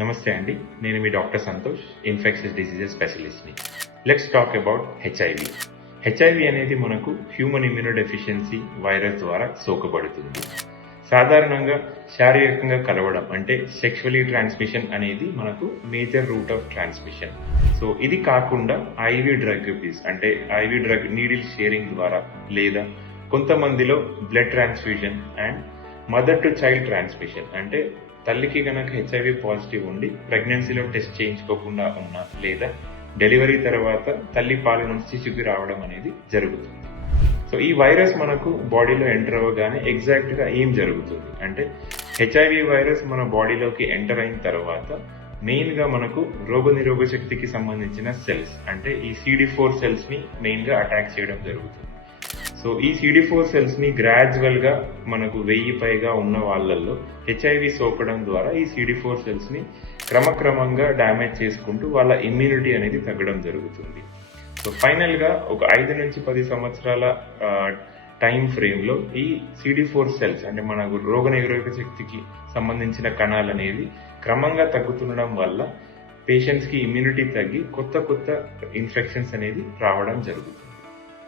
నమస్తే అండి. నేను మీ డాక్టర్ సంతోష్, ఇన్ఫెక్షస్ డిసీజెస్ స్పెషలిస్ట్ని. Let's talk about HIV. HIV అనేది మనకు హ్యూమన్ ఇమ్యూనోడెఫిషియన్సీ వైరస్ ద్వారా సోకబడుతుంది. సాధారణంగా శారీరకంగా కలవడం అంటే సెక్షువలీ ట్రాన్స్మిషన్ అనేది మనకు major root of transmission. So ఇది కాకుండా ఐవి డ్రగ్ అబ్యూస్ అంటే ఐవి డ్రగ్ నీడిల్ షేరింగ్ ద్వారా లేదా కొంతమందిలో blood transfusion and mother to child transmission అంటే తల్లికి గనక హెచ్ఐవి పాజిటివ్ ఉండి ప్రెగ్నెన్సీలో టెస్ట్ చేయించుకోకుండా ఉన్నా లేదా డెలివరీ తర్వాత తల్లి పాల నుంచి శిశువుకి రావడం అనేది జరుగుతుంది. సో ఈ వైరస్ మనకు బాడీలో ఎంటర్ అవ్వగానే ఎగ్జాక్ట్ గా ఏం జరుగుతుంది అంటే హెచ్ఐవి వైరస్ మన బాడీలోకి ఎంటర్ అయిన తర్వాత మెయిన్ గా మనకు రోగనిరోధక శక్తికి సంబంధించిన సెల్స్ అంటే ఈ CD4 సెల్స్ ని మెయిన్ గా అటాక్ చేయడం జరుగుతుంది. సో ఈ CD4 సెల్స్ ని గ్రాడ్యువల్ గా మనకు 1000 పైగా ఉన్న వాళ్ళల్లో హెచ్ఐవి సోకడం ద్వారా ఈ CD4 సెల్స్ ని క్రమక్రమంగా డ్యామేజ్ చేసుకుంటూ వాళ్ళ ఇమ్యూనిటీ అనేది తగ్గడం జరుగుతుంది. సో ఫైనల్ గా ఒక 5 నుంచి 10 సంవత్సరాల టైం ఫ్రేమ్ లో ఈ CD4 సెల్స్ అంటే మనకు రోగనిరోధక శక్తికి సంబంధించిన కణాలు అనేది క్రమంగా తగ్గుతుండడం వల్ల పేషెంట్స్ కి ఇమ్యూనిటీ తగ్గి కొత్త ఇన్ఫెక్షన్స్ అనేది రావడం జరుగుతుంది.